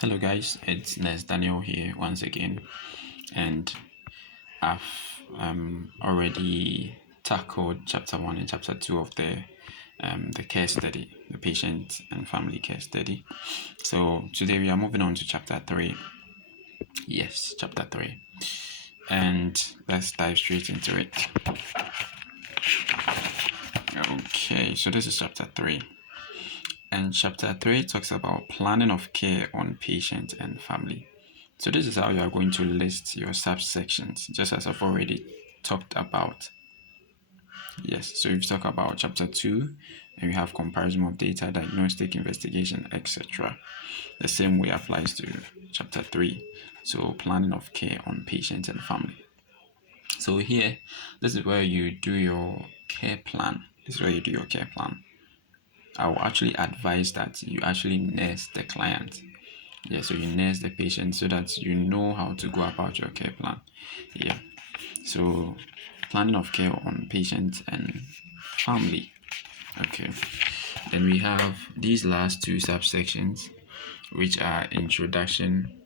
Hello guys, it's Nurse Daniel here once again, and I've already tackled chapter 1 and chapter 2 of the case study, the patient and family case study. So today we are moving on to chapter 3. Yes, chapter 3. And let's dive straight into it. Okay, so this is chapter 3. And chapter 3 talks about planning of care on patient and family. So this is how you are going to list your subsections, just as I've already talked about. Yes, so we've talked about chapter 2, and we have comparison of data, diagnostic, investigation, etc. The same way applies to chapter 3, so planning of care on patient and family. So here, this is where you do your care plan. This is where you do your care plan. I will actually advise that you actually nurse the client. Yeah, so you nurse the patient so that you know how to go about your care plan. Yeah, so planning of care on patient and family. Okay, then we have these last two subsections, which are introduction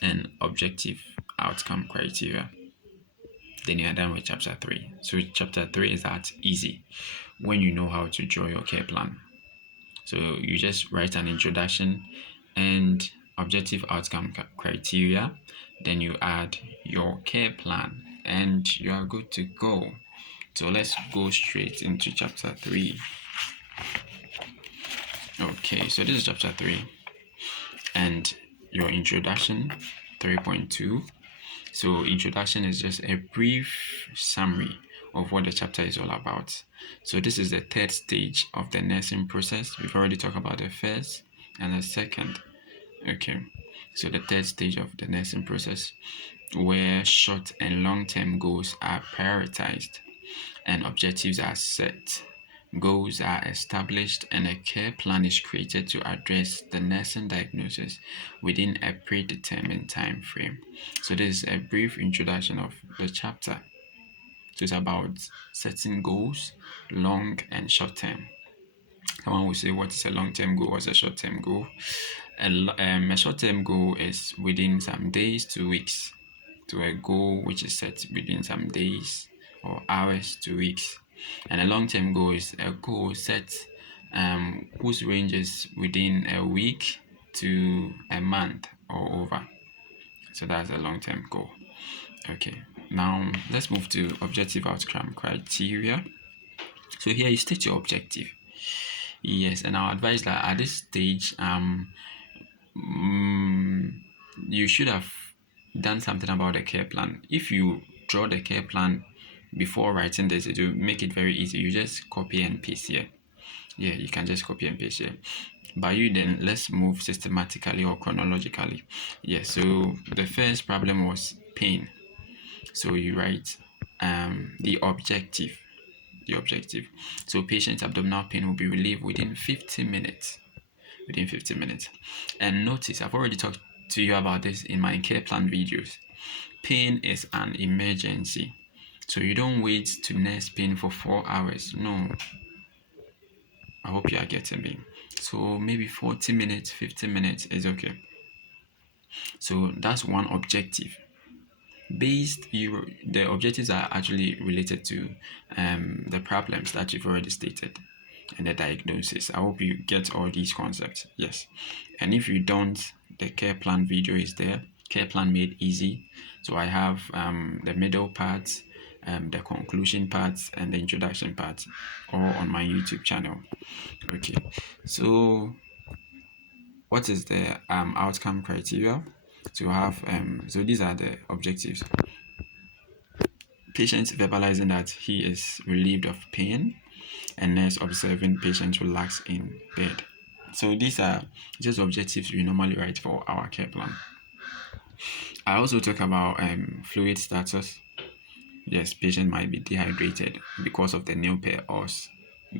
and objective outcome criteria. Then you are done with chapter 3. So chapter 3 is that easy when you know how to draw your care plan. So you just write an introduction and objective outcome criteria, then you add your care plan, and you are good to go. So let's go straight into chapter 3. Okay, so this is chapter 3 and your introduction 3.2. So introduction is just a brief summary of what the chapter is all about. So this is the third stage of the nursing process. We've already talked about the first and the second. Okay, so the third stage of the nursing process, where short and long-term goals are prioritized and objectives are set. Goals are established and a care plan is created to address the nursing diagnosis within a predetermined time frame. So this is a brief introduction of the chapter. So it's about setting goals, long and short term. Someone will say, what is a long-term goal? What's a short-term goal? A short-term goal is within some days to weeks. To a goal which is set within some days or hours to weeks. And a long-term goal is a goal set whose range is within a week to a month or over. So that's a long-term goal. Okay, now let's move to objective outcome criteria. So here you state your objective. Yes, and I'll advise that at this stage, you should have done something about the care plan. If you draw the care plan before writing this, it will make it very easy. You just copy and paste here. Yeah, you can just copy and paste here. By you, then let's move systematically or chronologically. Yeah, so the first problem was pain. So you write the objective. So patient's abdominal pain will be relieved within 50 minutes. And notice, I've already talked to you about this in my care plan videos. Pain is an emergency. So you don't wait to nurse pain for 4 hours. No. I hope you are getting me. So maybe 40 minutes, 50 minutes is okay. So that's one objective. The objectives are actually related to the problems that you've already stated and the diagnosis. I hope you get all these concepts. Yes. And if you don't, the care plan video is there. Care plan made easy. So I have the middle parts, the conclusion parts, and the introduction parts, all on my YouTube channel. Okay. So what is the outcome criteria? To have so these are the objectives. Patient verbalizing that he is relieved of pain, and nurse observing patient relax in bed. So these are just objectives we normally write for our care plan. I also talk about fluid status. Yes, patient might be dehydrated because of the new pairs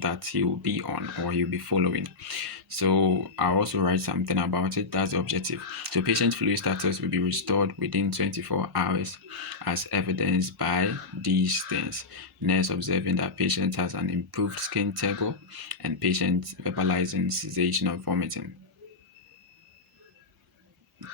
that he will be on or he'll be following. So I'll also write something about it. That's the objective. So patient fluid status will be restored within 24 hours as evidenced by these things. Nurse observing that patient has an improved skin tegel and patient verbalizing cessation of vomiting.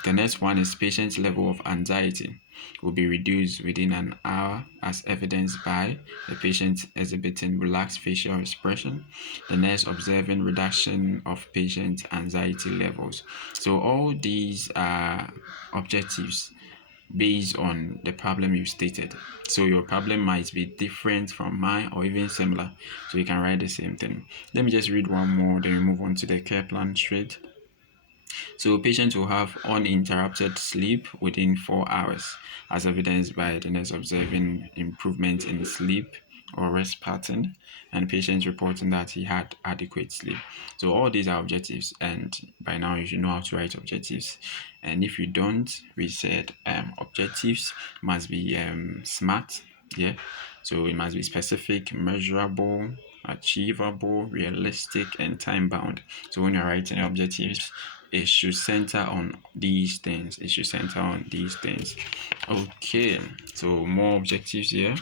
The next one is patient's level of anxiety will be reduced within an hour as evidenced by the patient exhibiting relaxed facial expression, the nurse observing reduction of patient anxiety levels. So all these are objectives based on the problem you stated. So your problem might be different from mine or even similar. So you can write the same thing. Let me just read one more, then we move on to the care plan straight. So patients will have uninterrupted sleep within 4 hours, as evidenced by the nurse observing improvement in sleep or rest pattern, and patients reporting that he had adequate sleep. So all these are objectives, and by now you should know how to write objectives. And if you don't, we said objectives must be smart, yeah. So it must be specific, measurable, achievable, realistic, and time bound. So when you're writing objectives, it should center on these things. It should center on these things. Okay, so more objectives here.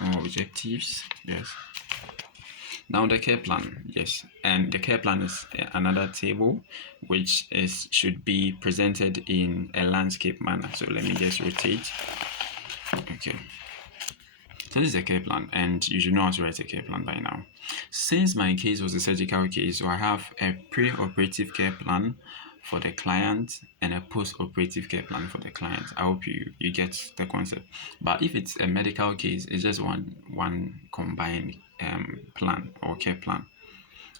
More objectives. Yes. Now the care plan. Yes, and the care plan is another table which is should be presented in a landscape manner. So let me just rotate. Okay. So this is a care plan, and you should know how to write a care plan by now. Since my case was a surgical case, so I have a pre-operative care plan for the client and a post-operative care plan for the client. I hope you get the concept. But if it's a medical case, it's just one combined plan or care plan.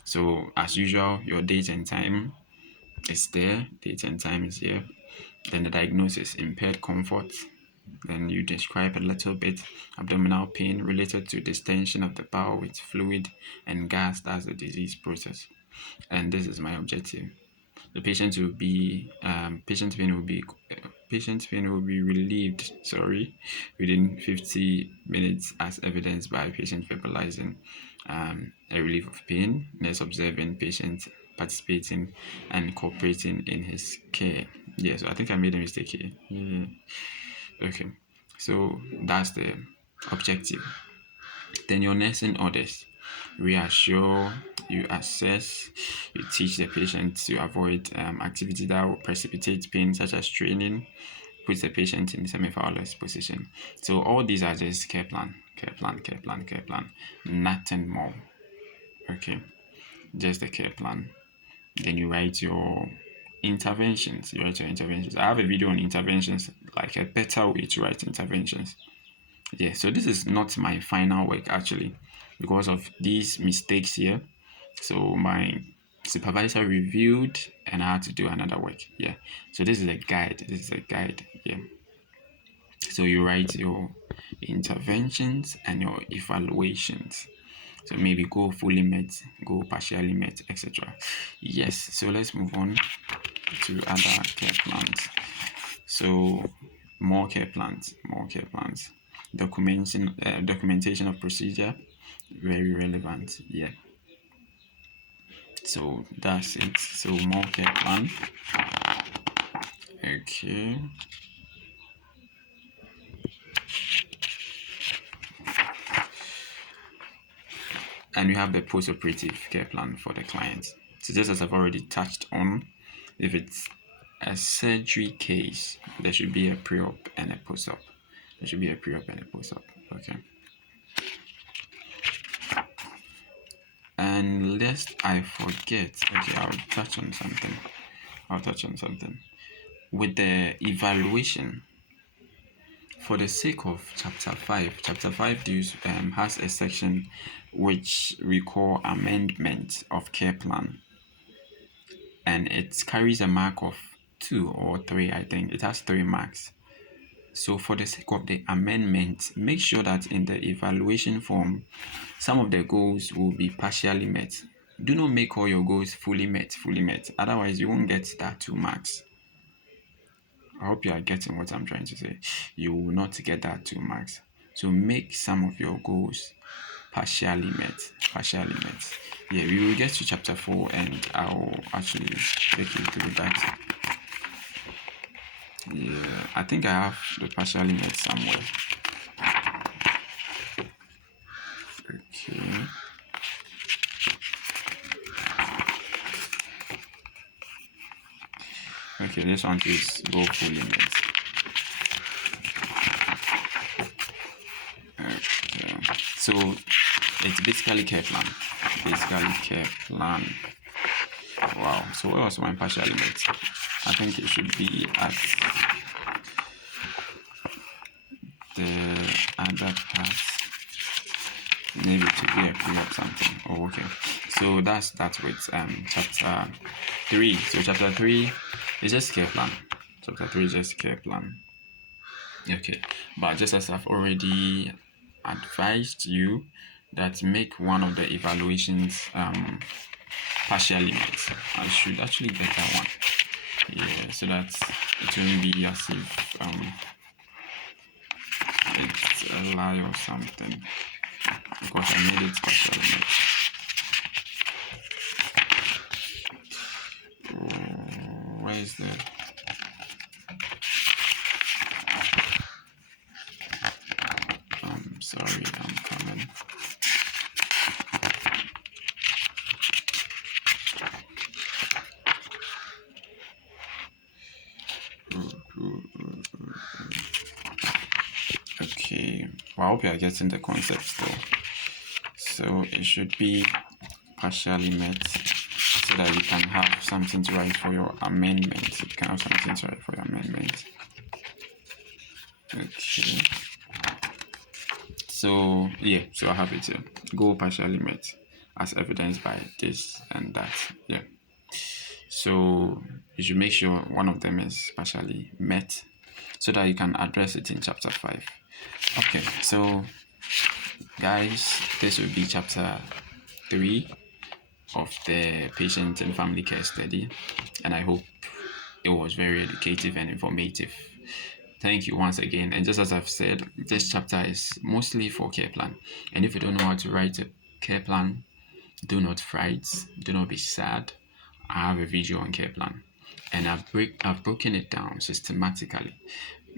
So as usual, your date and time is there. Date and time is here. Then the diagnosis: impaired comfort. Then you describe a little bit abdominal pain related to distension of the bowel with fluid and gas. That's the disease process. And this is my objective. The patient will be patient pain will be relieved within 50 minutes as evidenced by patient verbalizing a relief of pain, nurse observing patient participating and cooperating in his care. Yeah, so I think I made a mistake here. Yeah. Okay, so that's the objective. Then your nursing orders: reassure, you assess, you teach the patient to avoid activity that will precipitate pain, such as training, puts the patient in semi-powerless position. So all these are just care plan, nothing more. Okay, just the care plan. Then you write your interventions. I have a video on interventions, like a better way to write interventions. Yeah, so this is not my final work actually, because of these mistakes here. So my supervisor reviewed and I had to do another work. Yeah, so this is a guide. Yeah, so you write your interventions and your evaluations. So maybe go fully met, go partially met, etc. Yes, so let's move on to other care plans. So more care plans. Documentation of procedure, very relevant. Yeah. So that's it. So more care plan. Okay. And we have the post-operative care plan for the client. So just as I've already touched on, if it's a surgery case, there should be a pre-op and a post-op. Okay. And lest I forget, okay, I'll touch on something. With the evaluation, for the sake of chapter 5 has a section which we call amendment of care plan, and it carries a mark of 2 or 3. I think it has 3 marks. So for the sake of the amendment, make sure that in the evaluation form, some of the goals will be partially met. Do not make all your goals fully met. Otherwise, you won't get that 2 marks. I hope you are getting what I'm trying to say. You will not get that 2 marks. So make some of your goals partially met. Yeah, we will get to chapter 4 and I'll actually take you through that. Yeah, I think I have the partially met somewhere. Okay. Okay, this one is go full limit. Okay. So it's basically care plan. Basically care plan. Wow. So where was my partial limit? I think it should be at the other part. Maybe to be a clue or something. Oh, okay. So that's that with chapter 3. So chapter 3 is just care plan. Chapter 3 is just care plan. Okay. But just as I've already advised you that make one of the evaluations partial limits. I should actually get that one. Yeah, so that it won't be as if it's a lie or something. Because I made it partial limit. Where is the sorry, I'm coming. Okay, well, I hope you are getting the concept still. So it should be partial limit so that you can have something to write for your amendment. You can have something to write for your amendment. Okay. So yeah, so I have it here. Go partial limit as evidenced by this and that. Yeah. So you should make sure one of them is partially met so that you can address it in chapter 5. Okay, so guys, this will be chapter 3 of the patient and family care study, and I hope it was very educative and informative. Thank you once again. And just as I've said, this chapter is mostly for care plan. And if you don't know how to write a care plan, do not fright, do not be sad. I have a video on care plan, and I've broken it down systematically.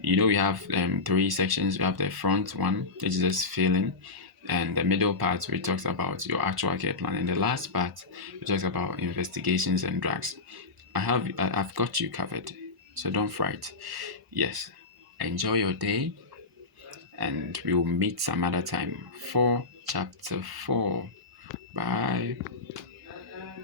You know, we have 3 sections. We have the front one, which is just filling, and the middle part where it talks about your actual care plan, and the last part it talks about investigations and drugs. I've got you covered, so don't fright. Yes, enjoy your day, and we will meet some other time for chapter 4. Bye.